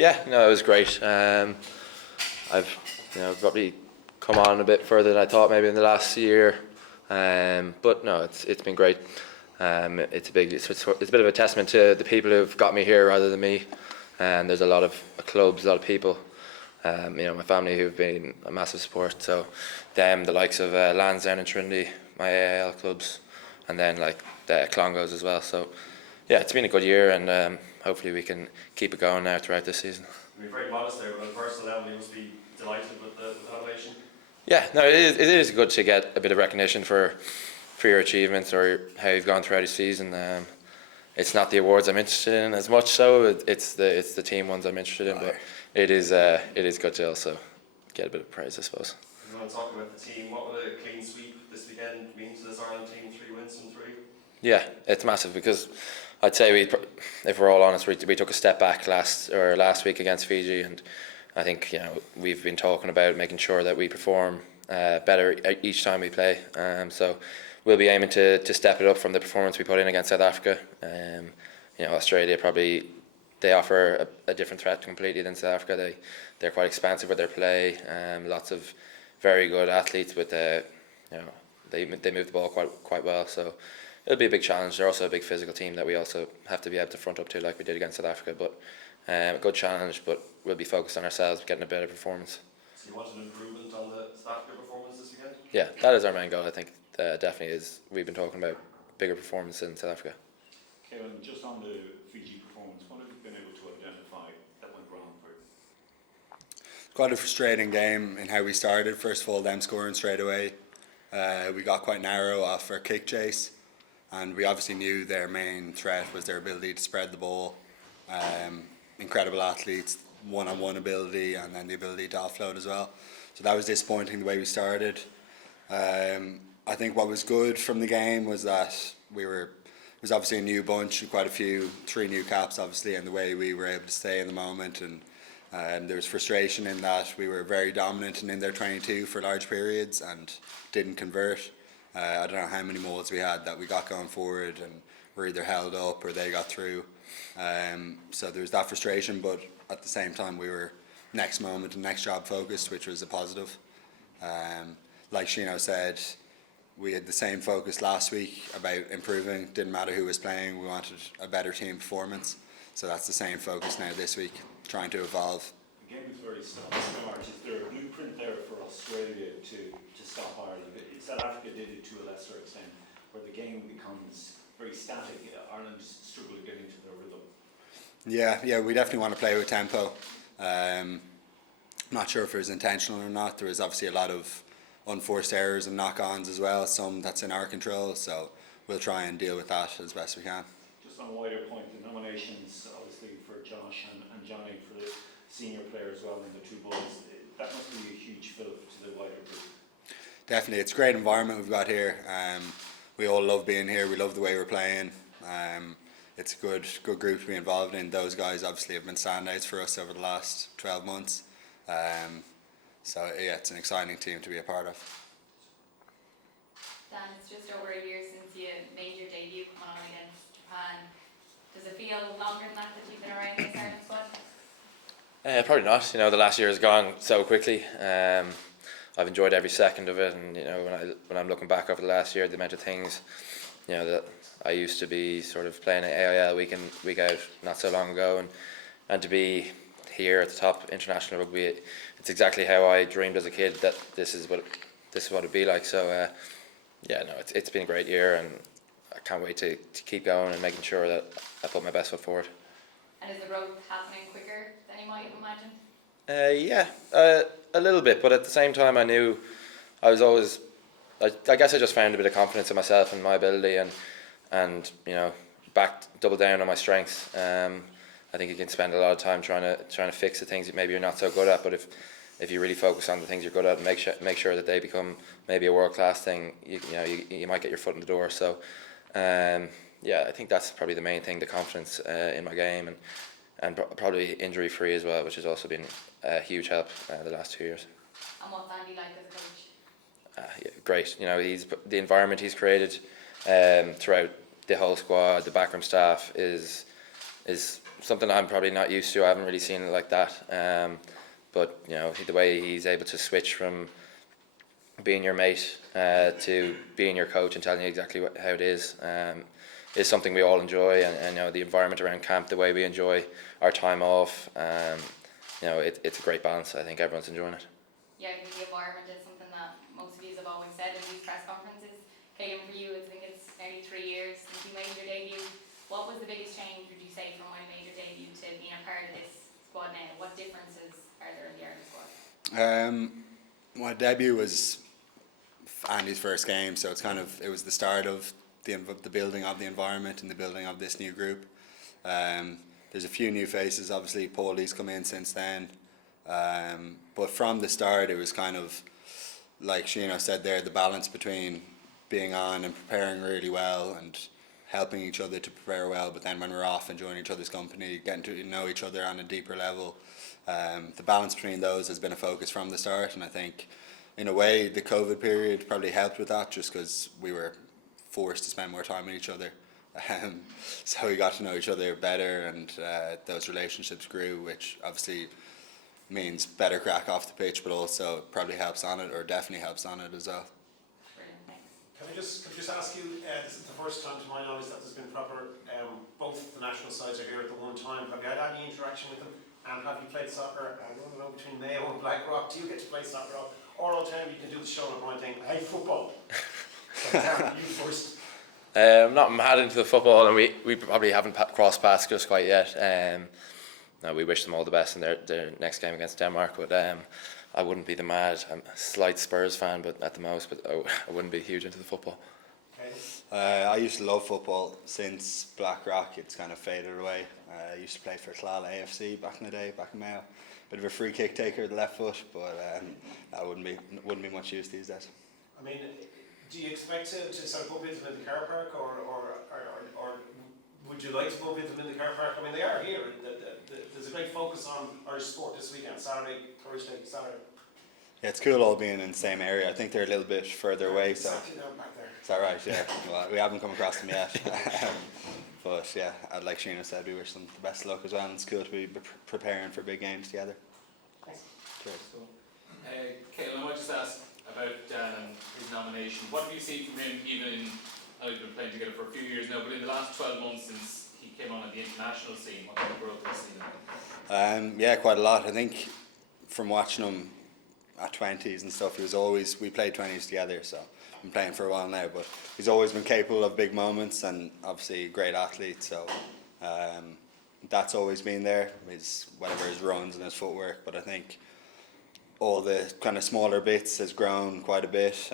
Yeah, no, it was great. I've probably come on a bit further than I thought maybe in the last year, but no, it's been great. It's a bit of a testament to the people who've got me here rather than me. And there's a lot of clubs, a lot of people. My family who've been a massive support. So them, the likes of Lansdowne and Trinity, my AIL clubs, and then like the Clongowes as well. So yeah, it's been a good year, and hopefully we can keep it going now throughout this season. You're very modest there, but on a personal level, you must be delighted with the nomination. Yeah, no, it is good to get a bit of recognition for your achievements or how you've gone throughout a season. It's not the awards I'm interested in as much, so it's the team ones I'm interested in. But it is good to also get a bit of praise, I suppose. You want to talk about the team? What would a clean sweep this weekend mean to this Ireland team? 3 wins from 3. Yeah, it's massive because I'd say if we're all honest, we took a step back last week against Fiji, and I think we've been talking about making sure that we perform better each time we play. So we'll be aiming to step it up from the performance we put in against South Africa. Australia probably they offer a different threat completely than South Africa. They're quite expansive with their play. Lots of very good athletes with they move the ball quite well. So it'll be a big challenge. They're also a big physical team that we also have to be able to front up to like we did against South Africa. But a good challenge, but we'll be focused on ourselves, getting a better performance. So you want an improvement on the South Africa performance this weekend? Yeah, that is our main goal. I think definitely is. We've been talking about bigger performance in South Africa. Caelan, just on the Fiji performance, what have you been able to identify that went wrong for you? Quite a frustrating game in how we started. First of all, them scoring straight away. We got quite narrow off our kick chase, and we obviously knew their main threat was their ability to spread the ball. Incredible athletes, one-on-one ability, and then the ability to offload as well. So that was disappointing the way we started. I think what was good from the game was that it was obviously a new bunch, quite a few, 3 new caps obviously, and the way we were able to stay in the moment, and there was frustration in that we were very dominant and in their 22 for large periods and didn't convert. I don't know how many molds we had that we got going forward and were either held up or they got through. So there was that frustration, but at the same time we were next moment and next job focused, which was a positive. Like Sheehan said, we had the same focus last week about improving. Didn't matter who was playing, we wanted a better team performance. So that's the same focus now this week, trying to evolve. The game was very smart. Is there a blueprint there for Australia to stop Ireland? South Africa did it to a lesser extent, where the game becomes very static. Ireland struggle to get into their rhythm. Yeah, we definitely want to play with tempo. Not sure if it was intentional or not. There was obviously a lot of unforced errors and knock-ons as well, some that's in our control, so we'll try and deal with that as best we can. Just on a wider point, the nominations obviously for Josh and Johnny for the senior player as well in the 2 boys, that must be a huge fillip to the wider group. Definitely, it's a great environment we've got here. We all love being here, we love the way we're playing. It's a good group to be involved in. Those guys obviously have been standouts for us over the last 12 months. So yeah, it's an exciting team to be a part of. Dan, it's just over a year since you made your debut coming on against Japan. Does it feel longer than that you've been around this Ireland squad? Probably not. The last year has gone so quickly. I've enjoyed every second of it, and when I'm looking back over the last year, the amount of things that I used to be sort of playing at AIL week in week out not so long ago, and to be here at the top international rugby, it's exactly how I dreamed as a kid that this is what it'd be like. So it's been a great year, and I can't wait to keep going and making sure that I put my best foot forward. And is the growth happening quicker than you might have imagined? A little bit, but at the same time I knew I was always, I guess I just found a bit of confidence in myself and my ability, and double down on my strengths. I think you can spend a lot of time trying to fix the things that maybe you're not so good at, but if you really focus on the things you're good at and make sure that they become maybe a world-class thing, you might get your foot in the door. So I think that's probably the main thing, the confidence in my game, and probably injury-free as well, which has also been a huge help the last 2 years. And what's Andy like as a coach? Great. He's the environment he's created throughout the whole squad, the backroom staff is something I'm probably not used to. I haven't really seen it like that. But you know, the way he's able to switch from being your mate to being your coach and telling you exactly how it is something we all enjoy. And you know, the environment around camp, the way we enjoy our time off. You know, it's a great balance. I think everyone's enjoying it. Yeah, I think the environment is something that most of you have always said in these press conferences. Caelan, for you, I think it's nearly 3 years since you made your debut. What was the biggest change, would you say, from when you made your debut to being a part of this squad now? What differences are there in the Ireland squad? My debut was Andy's first game, so it was the start of the building of the environment and the building of this new group. There's a few new faces, obviously Paulie's come in since then, but from the start it was kind of like Sheehan said there, the balance between being on and preparing really well and helping each other to prepare well, but then when we're off, enjoying each other's company, getting to know each other on a deeper level. The balance between those has been a focus from the start, and I think in a way the COVID period probably helped with that, just because we were forced to spend more time with each other. So we got to know each other better, and those relationships grew, which obviously means better crack off the pitch, but also probably helps on it, or definitely helps on it as well. Brilliant, thanks. Can I just ask you, this is the first time to my knowledge that there's been proper, both the national sides are here at the one time. Have you had any interaction with them? And have you played soccer, I don't know, between Mayo and Blackrock? Do you get to play soccer? Or alternatively, you can do the show and thing, hey, football. So, you first. I'm not mad into the football, and we probably haven't crossed paths just quite yet. No, we wish them all the best in their next game against Denmark, but I wouldn't be the mad. I'm a slight Spurs fan, but at the most, but I wouldn't be huge into the football. I used to love football. Since Blackrock, it's kind of faded away. I used to play for Clal AFC back in the day, back in Mayo. Bit of a free kick taker with the left foot, but that wouldn't be much use these days. I mean, do you expect to sort of bump into them in the car park, or would you like to bump into them in the car park? I mean, they are here. There's a great focus on Irish sport this weekend, Saturday, Thursday, Saturday. Yeah, it's cool all being in the same area. I think they're a little bit further away, so. Exactly down back there. Is that right? Yeah. Well, we haven't come across them yet. But yeah, like Sheena said, we wish them the best of luck as well, and it's cool to be preparing for big games together. Thanks. Cheers. Caelan, I might just ask about his nomination. What have you seen from him, even in, I know you've been playing together for a few years now, but in the last 12 months since he came on the international scene, what kind of growth have you seen? Yeah, quite a lot. I think from watching him at 20s and stuff, we played 20s together, so I've been playing for a while now, but he's always been capable of big moments, and obviously a great athlete, so that's always been there, his runs and his footwork. But I think all the kind of smaller bits has grown quite a bit.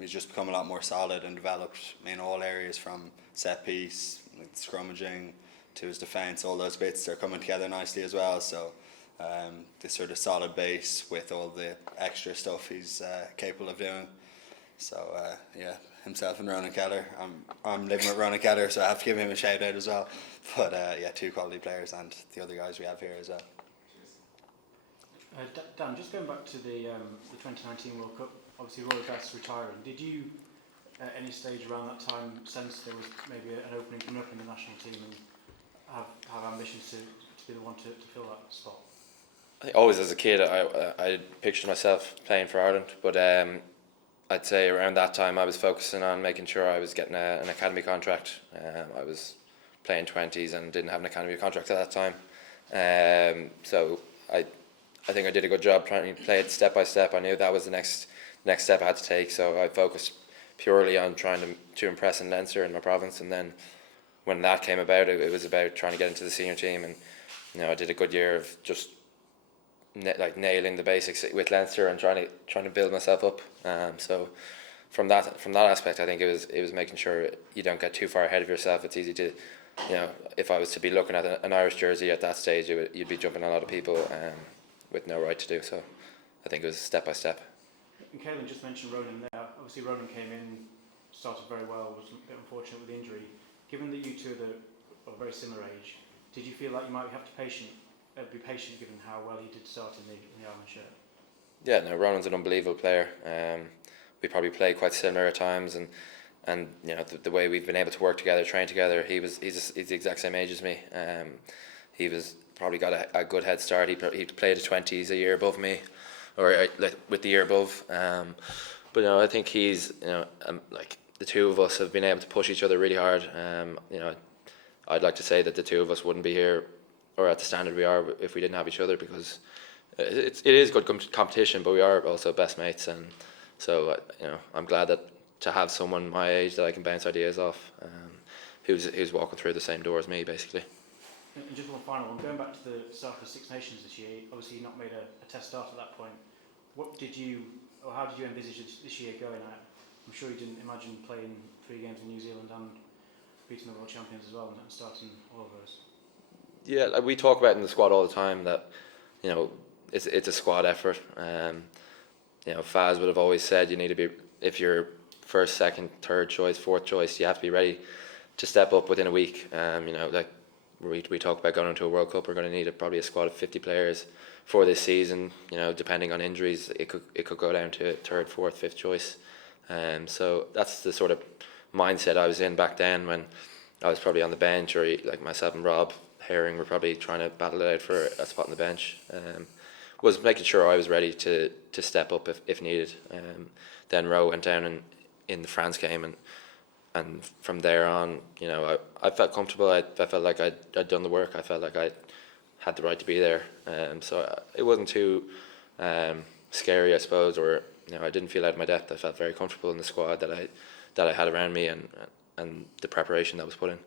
He's just become a lot more solid and developed in all areas, from set piece, like scrummaging, to his defence. All those bits are coming together nicely as well, so this sort of solid base with all the extra stuff he's capable of doing. So yeah, himself and Ronan Keller. I'm living with Ronan Keller, so I have to give him a shout out as well. But yeah, two quality players, and the other guys we have here as well. Dan, just going back to the 2019 World Cup, obviously Roy Best retiring. Did you, at any stage around that time, sense there was maybe an opening coming up in the national team, and have ambitions to be the one to fill that spot? I think always as a kid, I pictured myself playing for Ireland, but I'd say around that time I was focusing on making sure I was getting an academy contract. I was playing 20s and didn't have an academy contract at that time. So I think I did a good job trying to play it step by step. I knew that was the next step I had to take, so I focused purely on trying to impress in Leinster and my province. And then when that came about, it was about trying to get into the senior team, and I did a good year of just nailing the basics with Leinster and trying to build myself up. So from that aspect, I think it was making sure you don't get too far ahead of yourself. It's easy to, if I was to be looking at an Irish jersey at that stage, you'd be jumping a lot of people with no right to do so. I think it was step by step. And Caelan just mentioned Ronan there. Obviously Ronan came in, started very well, was a bit unfortunate with the injury. Given that you two are very similar age, did you feel like you might have to be patient given how well he did start in the Ireland shirt? Yeah, no, Ronan's an unbelievable player. We probably play quite similar at times, and the way we've been able to work together, train together. He's the exact same age as me. he was probably got a good head start. He played the 20s a year above me, or with the year above. But I think he's like the two of us have been able to push each other really hard. I'd like to say that the two of us wouldn't be here or at the standard we are if we didn't have each other, because it is good competition, but we are also best mates, and so I'm glad that to have someone my age that I can bounce ideas off, who's walking through the same door as me, basically. And just one final one, going back to the start of the Six Nations this year, obviously you not made a test start at that point. How did you envisage this year going out? I'm sure you didn't imagine playing 3 games in New Zealand and beating the world champions as well and starting all of those. Yeah, like we talk about in the squad all the time that it's a squad effort. Faz would have always said you need to be, if you're first, second, third choice, fourth choice, you have to be ready to step up within a week. Like we talk about going into a World Cup, we're going to need probably a squad of 50 players for this season. Depending on injuries, it could go down to third, fourth, fifth choice. So that's the sort of mindset I was in back then, when I was probably on the bench, or like myself and Rob Herring were probably trying to battle it out for a spot on the bench. Was making sure I was ready to step up if needed. Then Rowe went down in the France game, and from there on, I felt comfortable. I felt like I'd done the work. I felt like I had the right to be there. So it wasn't too scary, I suppose, or I didn't feel out of my depth. I felt very comfortable in the squad that I had around me, and the preparation that was put in.